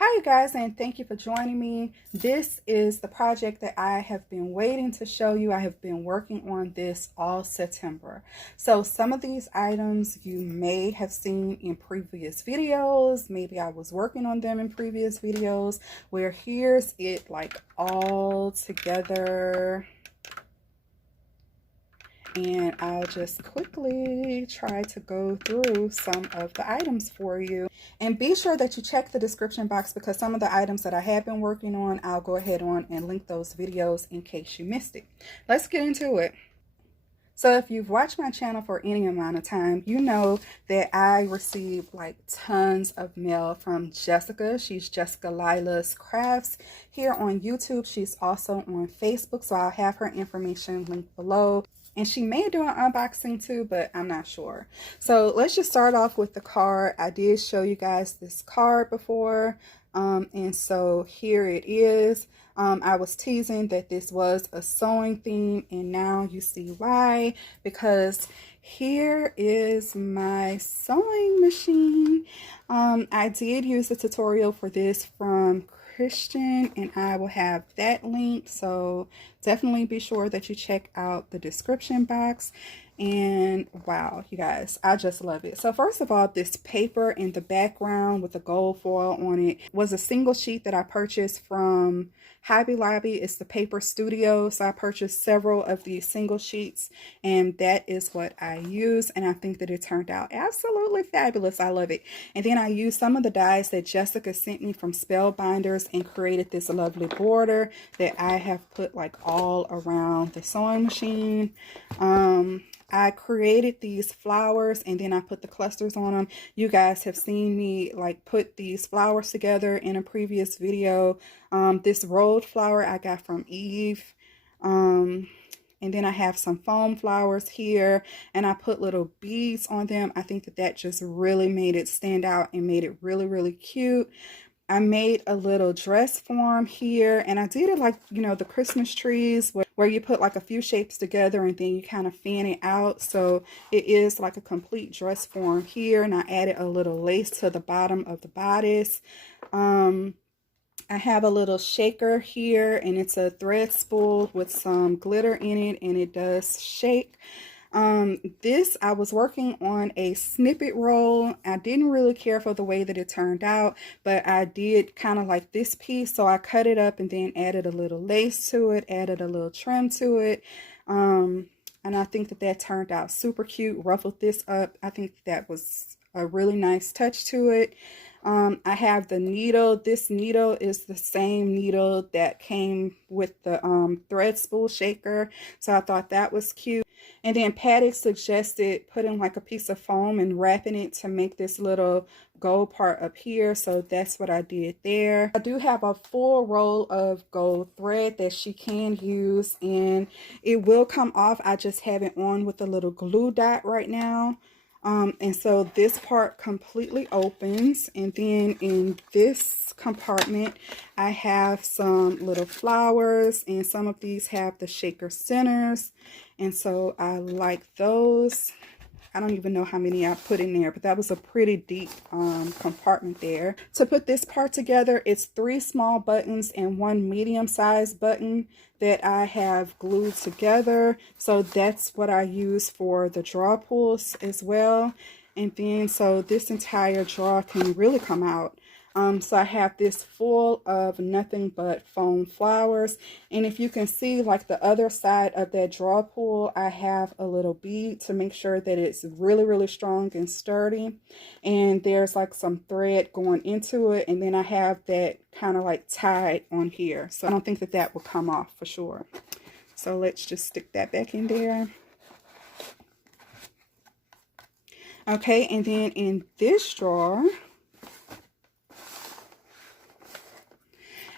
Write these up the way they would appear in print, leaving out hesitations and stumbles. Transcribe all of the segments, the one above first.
Hi you guys, and thank you for joining me. This is the project that I have been waiting to show you. I have been working on this all September. So some of these items you may have seen in previous videos. Maybe I was working on them in previous videos, where here's it like all together. And I'll just quickly try to go through some of the items for you. And be sure that you check the description box, because some of the items that I have been working on, I'll go ahead on and link those videos in case you missed it. Let's get into it. So if you've watched my channel for any amount of time, you know that I receive like tons of mail from Jessica. She's Jessica Lila's Crafts here on YouTube. She's also on Facebook, so I'll have her information linked below. And she may do an unboxing too, but I'm not sure. So let's just start off with the card. I did show you guys this card before. And so here it is. I was teasing that this was a sewing theme, and now you see why, because here is my sewing machine. I did use a tutorial for this from Christian, and I will have that linked, so definitely be sure that you check out the description box. And wow, you guys, I just love it. So first of all, this paper in the background with the gold foil on it was a single sheet that I purchased from Hobby Lobby. It's the Paper Studio, so I purchased several of these single sheets, and that is what I use, and I think that it turned out absolutely fabulous. I love it. And then I used some of the dies that Jessica sent me from Spellbinders and created this lovely border that I have put like all around the sewing machine. I created these flowers, and then I put the clusters on them. You guys have seen me like put these flowers together in a previous video. This rolled flower I got from Eve. And then I have some foam flowers here, and I put little beads on them. I think that that just really made it stand out and made it really, really cute. I made a little dress form here, and I did it like, you know, the Christmas trees where you put like a few shapes together and then you kind of fan it out. So it is like a complete dress form here, and I added a little lace to the bottom of the bodice. I have a little shaker here, and it's a thread spool with some glitter in it, and it does shake. This, I was working on a snippet roll. I didn't really care for the way that it turned out, but I did kind of like this piece, so I cut it up and then added a little lace to it, added a little trim to it. And I think that that turned out super cute. Ruffled this up. I think that was a really nice touch to it. I have the needle. This needle is the same needle that came with the thread spool shaker, so I thought that was cute. And then Patty suggested putting like a piece of foam and wrapping it to make this little gold part up here, so that's what I did there. I do have a full roll of gold thread that she can use, and it will come off. I just have it on with a little glue dot right now. And so this part completely opens, and then in this compartment I have some little flowers, and some of these have the shaker centers, and so I like those. I don't even know how many I put in there, but that was a pretty deep compartment there. To put this part together, it's 3 small buttons and 1 medium-sized button that I have glued together. So that's what I use for the draw pulls as well. And then so this entire drawer can really come out. So I have this full of nothing but foam flowers, and if you can see like the other side of that draw pull, I have a little bead to make sure that it's really, really strong and sturdy, and there's like some thread going into it, and then I have that kind of like tied on here, so I don't think that that will come off for sure. So let's just stick that back in there. Okay, and then in this drawer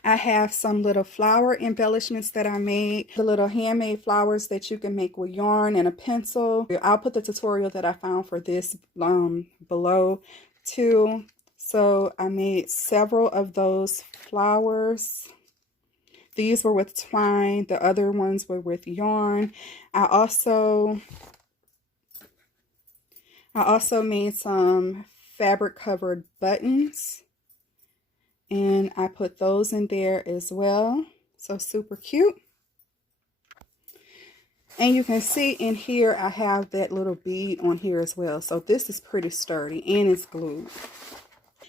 I have some little flower embellishments that I made, the little handmade flowers that you can make with yarn and a pencil. I'll put the tutorial that I found for this below too. So I made several of those flowers. These were with twine, the other ones were with yarn. I also made some fabric covered buttons. And then I put those in there as well. So super cute. And you can see in here, I have that little bead on here as well. So this is pretty sturdy and it's glued.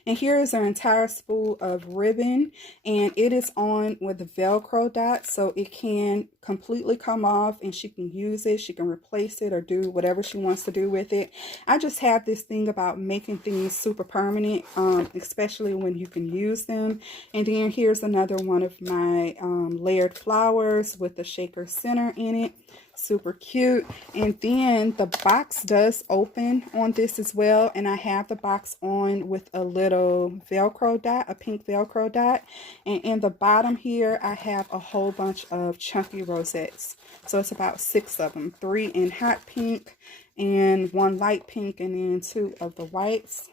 And here is our entire spool of ribbon, and it is on with the Velcro dots, so it can completely come off and she can use it. She can replace it or do whatever she wants to do with it. I just have this thing about making things super permanent, especially when you can use them. And then here's another one of my layered flowers with the shaker center in it. Super cute. And then the box does open on this as well, and I have the box on with a little Velcro dot, a pink Velcro dot, and in the bottom here I have a whole bunch of chunky rosettes. So it's about 6 of them, 3 in hot pink and 1 light pink, and then 2 of the whites.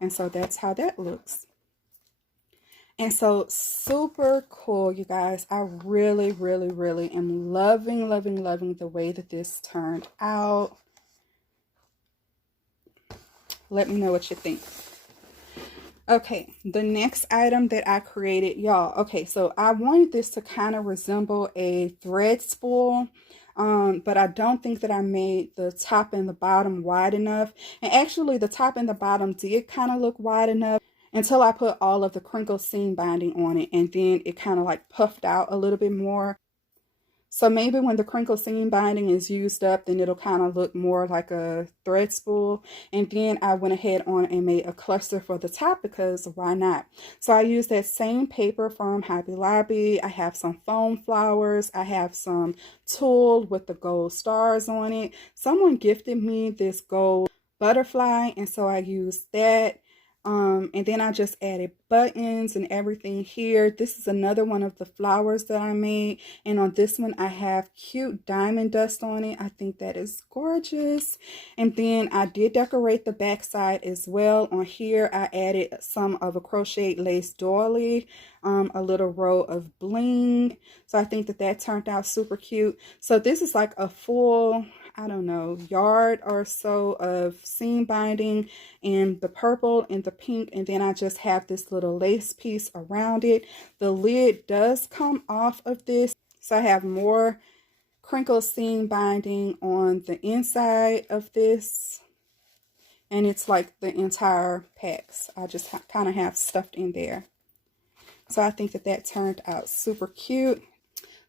And so that's how that looks. And so super cool, you guys. I really am loving the way that this turned out. Let me know what you think. Okay, the next item that I created, y'all. Okay, so I wanted this to kind of resemble a thread spool. But I don't think that I made the top and the bottom wide enough. And actually the top and the bottom did kind of look wide enough until I put all of the crinkle seam binding on it, and then it kind of like puffed out a little bit more. So maybe when the crinkle seam binding is used up, then it'll kind of look more like a thread spool. And then I went ahead on and made a cluster for the top, because why not? So I used that same paper from Hobby Lobby. I have some foam flowers. I have some tulle with the gold stars on it. Someone gifted me this gold butterfly, and so I used that. And then I just added buttons and everything here. This is another one of the flowers that I made, and on this one I have cute diamond dust on it. I think that is gorgeous. And then I did decorate the back side as well. On here I added some of a crocheted lace doily, a little row of bling. So I think that that turned out super cute. So this is like a full, I don't know, yard or so of seam binding in the purple and the pink, and then I just have this little lace piece around it. The lid does come off of this, so I have more crinkle seam binding on the inside of this, and it's like the entire packs. I just kind of have stuffed in there. So I think that that turned out super cute.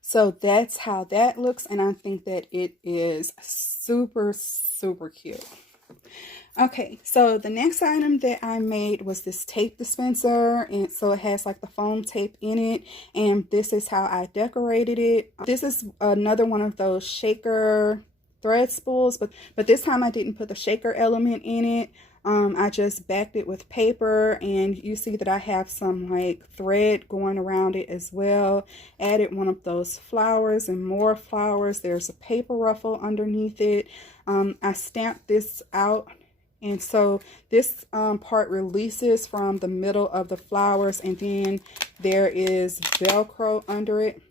So that's how that looks, and I think that it is super cute. Okay, so the next item that I made was this tape dispenser, and so it has like the foam tape in it, and this is how I decorated it. This is another one of those shaker thread spools, but this time I didn't put the shaker element in it. I just backed it with paper, and you see that I have some like thread going around it as well. Added one of those flowers and more flowers. There's a paper ruffle underneath it. I stamped this out, and so this part releases from the middle of the flowers, and then there is Velcro under it.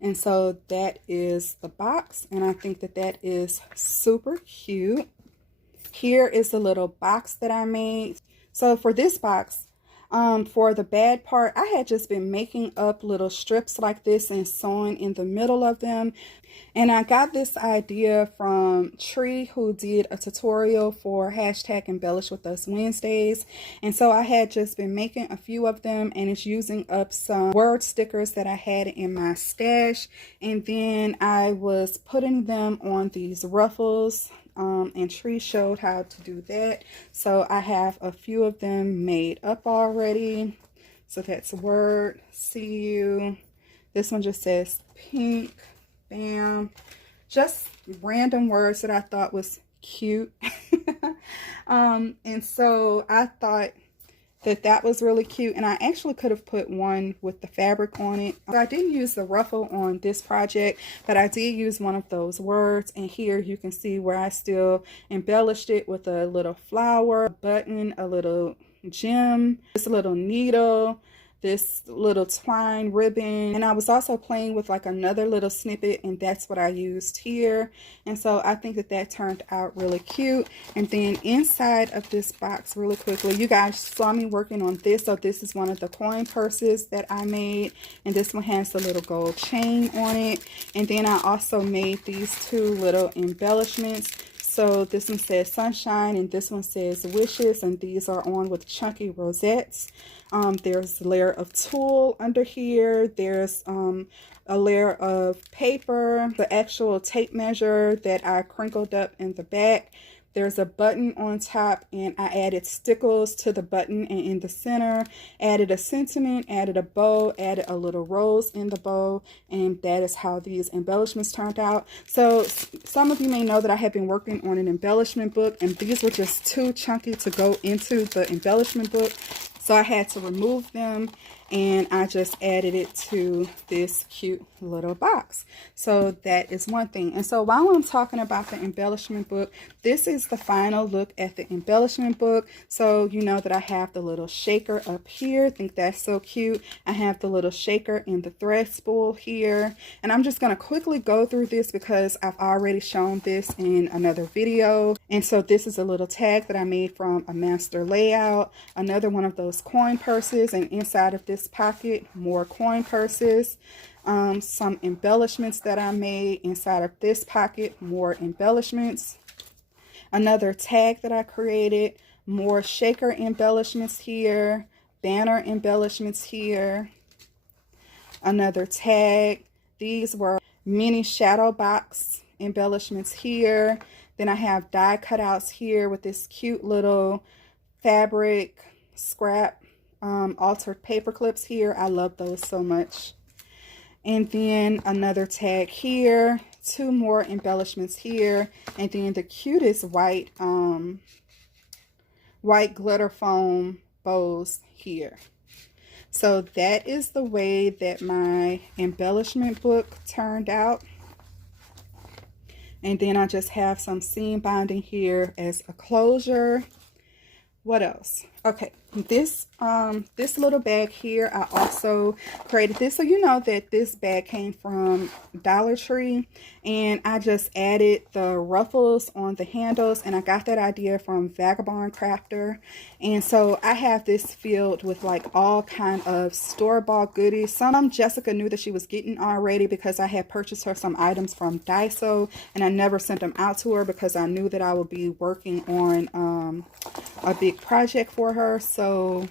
And so that is the box, and I think that that is super cute. Here is the little box that I made. So for this box, for the bad part, I had just been making up little strips like this and sewing in the middle of them. And I got this idea from Tree, who did a tutorial for hashtag Embellish With Us Wednesdays. And so I had just been making a few of them, and it's using up some word stickers that I had in my stash. And then I was putting them on these ruffles. And Tree showed how to do that. So I have a few of them made up already. So that's word, see you. This one just says pink, bam. Just random words that I thought was cute. And so I thought that that was really cute, and I actually could have put one with the fabric on it. I didn't use the ruffle on this project, but I did use one of those words, and here you can see where I still embellished it with a little flower, button, a little gem, this little needle, this little twine ribbon, and I was also playing with like another little snippet, and that's what I used here. And so I think that that turned out really cute. And then inside of this box, really quickly, you guys saw me working on this. So this is one of the coin purses that I made, and this one has the little gold chain on it. And then I also made these two little embellishments. So this one says sunshine and this one says wishes, and these are on with chunky rosettes. There's a layer of tulle under here. There's a layer of paper, the actual tape measure that I crinkled up in the back. There's a button on top, and I added stickles to the button and in the center, added a sentiment, added a bow, added a little rose in the bow, and that is how these embellishments turned out. So some of you may know that I have been working on an embellishment book, and these were just too chunky to go into the embellishment book. So I had to remove them, and I just added it to this cute little box. So that is one thing. And so while I'm talking about the embellishment book, this is the final look at the embellishment book. So you know that I have the little shaker up here. I think that's so cute. I have the little shaker in the thread spool here. And I'm just going to quickly go through this because I've already shown this in another video. And so this is a little tag that I made from a master layout. Another one of those coin purses, and inside of this pocket, more coin purses. Some embellishments that I made inside of this pocket, more embellishments. Another tag that I created, more shaker embellishments here, banner embellishments here. Another tag. These were mini shadow box embellishments here. Then I have die cutouts here with this cute little fabric scrap altered paper clips here. I love those so much. And then another tag here, two more embellishments here, and then the cutest white glitter foam bows here. So that is the way that my embellishment book turned out. And then I just have some seam binding here as a closure. What else? Okay, this little bag here, I also created this. So you know that this bag came from Dollar Tree, and I just added the ruffles on the handles, and I got that idea from Vagabond Crafter. And so I have this filled with like all kind of store-bought goodies. Some Jessica knew that she was getting already because I had purchased her some items from Daiso, and I never sent them out to her because I knew that I would be working on a big project for her. So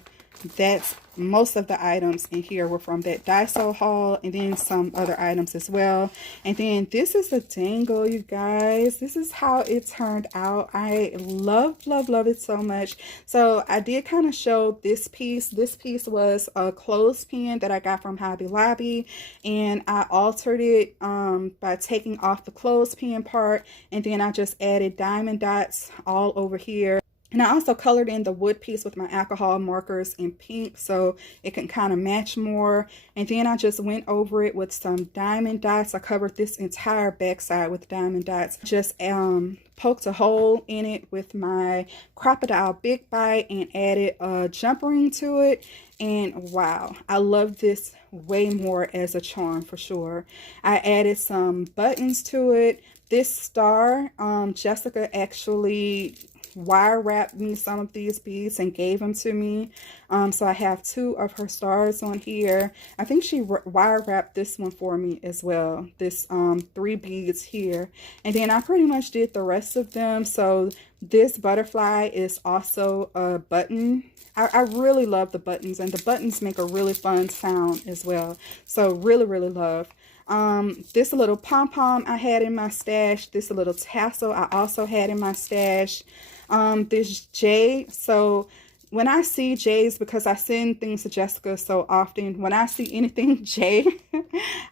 that's most of the items in here were from that Daiso haul, and then some other items as well. And then this is the Dangle, you guys. This is how it turned out. I love it so much. So I did kind of show this piece. This piece was a clothespin that I got from Hobby Lobby, and I altered it by taking off the clothespin part, and then I just added diamond dots all over here. And I also colored in the wood piece with my alcohol markers in pink so it can kind of match more. And then I just went over it with some diamond dots. I covered this entire backside with diamond dots. Just poked a hole in it with my Crocodile Big Bite and added a jump ring to it. And wow, I love this way more as a charm for sure. I added some buttons to it. This star, Jessica actually wire wrapped me some of these beads and gave them to me. So I have two of her stars on here. I think she wire wrapped this one for me as well. This 3 beads here. And then I pretty much did the rest of them. So this butterfly is also a button. I really love the buttons, and the buttons make a really fun sound as well. So really love. This little pom-pom I had in my stash. This little tassel I also had in my stash. This jade. So when I see jades, because I send things to Jessica so often, when I see anything jade,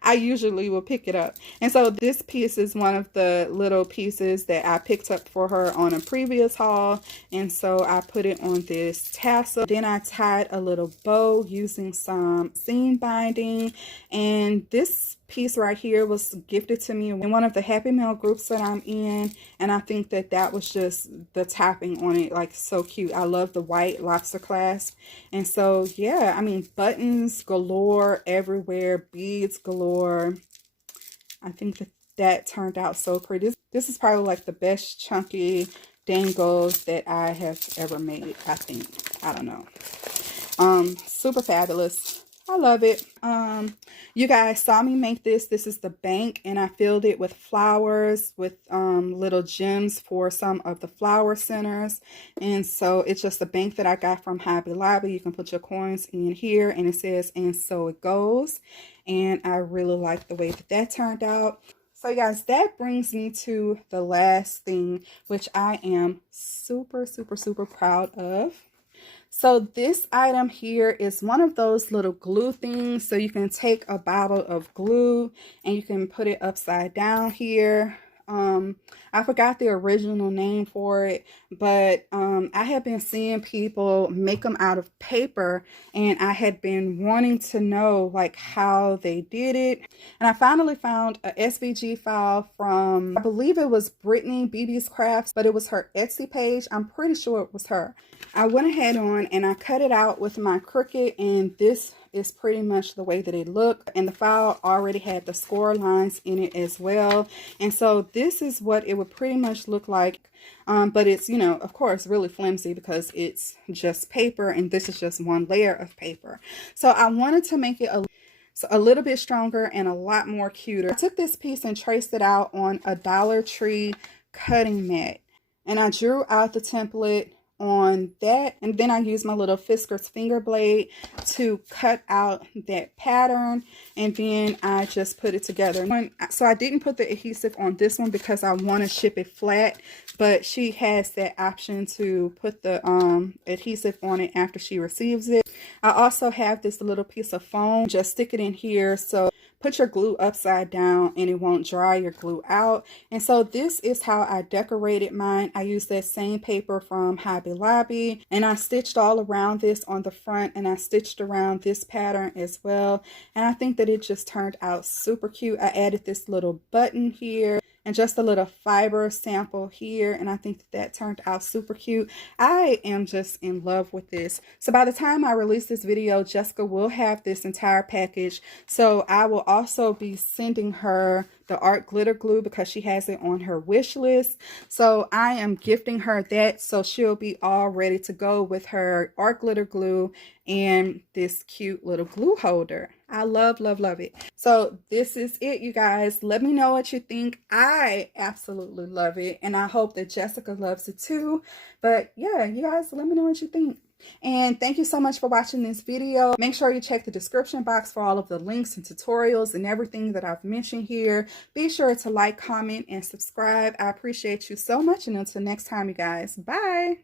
I usually will pick it up. And so this piece is one of the little pieces that I picked up for her on a previous haul. And so I put it on this tassel. Then I tied a little bow using some seam binding. And this piece right here was gifted to me in one of the Happy Mail groups that I'm in, and I think that that was just the tapping on it, like, so cute. I love the white lobster clasp. And so yeah, I mean, buttons galore everywhere, beads galore. I think that that turned out so pretty. This is probably like the best chunky dangles that I have ever made, I think. I don't know. Super fabulous. I love it. You guys saw me make this. This is the bank, and I filled it with flowers, with little gems for some of the flower centers. And so it's just a bank that I got from Hobby Lobby. You can put your coins in here, and it says, "And so it goes." And I really like the way that that turned out. So you guys, that brings me to the last thing, which I am super, super, super proud of. So this item here is one of those little glue things. So you can take a bottle of glue and you can put it upside down here. I forgot the original name for it, but I have been seeing people make them out of paper, and I had been wanting to know like how they did it. And I finally found a SVG file from, I believe it was Brittany BB's Crafts, but it was her Etsy page. I'm pretty sure it was her. I went ahead on and I cut it out with my Cricut, and this is pretty much the way that it looked, and the file already had the score lines in it as well. And so this is what it would pretty much look like, but it's, you know, of course, really flimsy because it's just paper, and this is just one layer of paper. So I wanted to make it a little bit stronger and a lot more cuter. I took this piece and traced it out on a Dollar Tree cutting mat, and I drew out the template on that, and then I used my little Fisker's finger blade to cut out that pattern, and then I just put it together. So I didn't put the adhesive on this one because I want to ship it flat, but she has that option to put the adhesive on it after she receives it. I also have this little piece of foam. Just stick it in here, so put your glue upside down and it won't dry your glue out. And so this is how I decorated mine. I used that same paper from Hobby Lobby, and I stitched all around this on the front, and I stitched around this pattern as well. And I think that it just turned out super cute. I added this little button here and just a little fiber sample here, and I think that that turned out super cute. I am just in love with this. So by the time I release this video, Jessica will have this entire package. So I will also be sending her the art glitter glue because she has it on her wish list. So I am gifting her that, so she'll be all ready to go with her art glitter glue and this cute little glue holder. I love, love, love it. So this is it, you guys. Let me know what you think. I absolutely love it, and I hope that Jessica loves it too. But yeah, you guys, let me know what you think. And thank you so much for watching this video. Make sure you check the description box for all of the links and tutorials and everything that I've mentioned here. Be sure to like, comment, and subscribe. I appreciate you so much, and until next time, you guys, bye.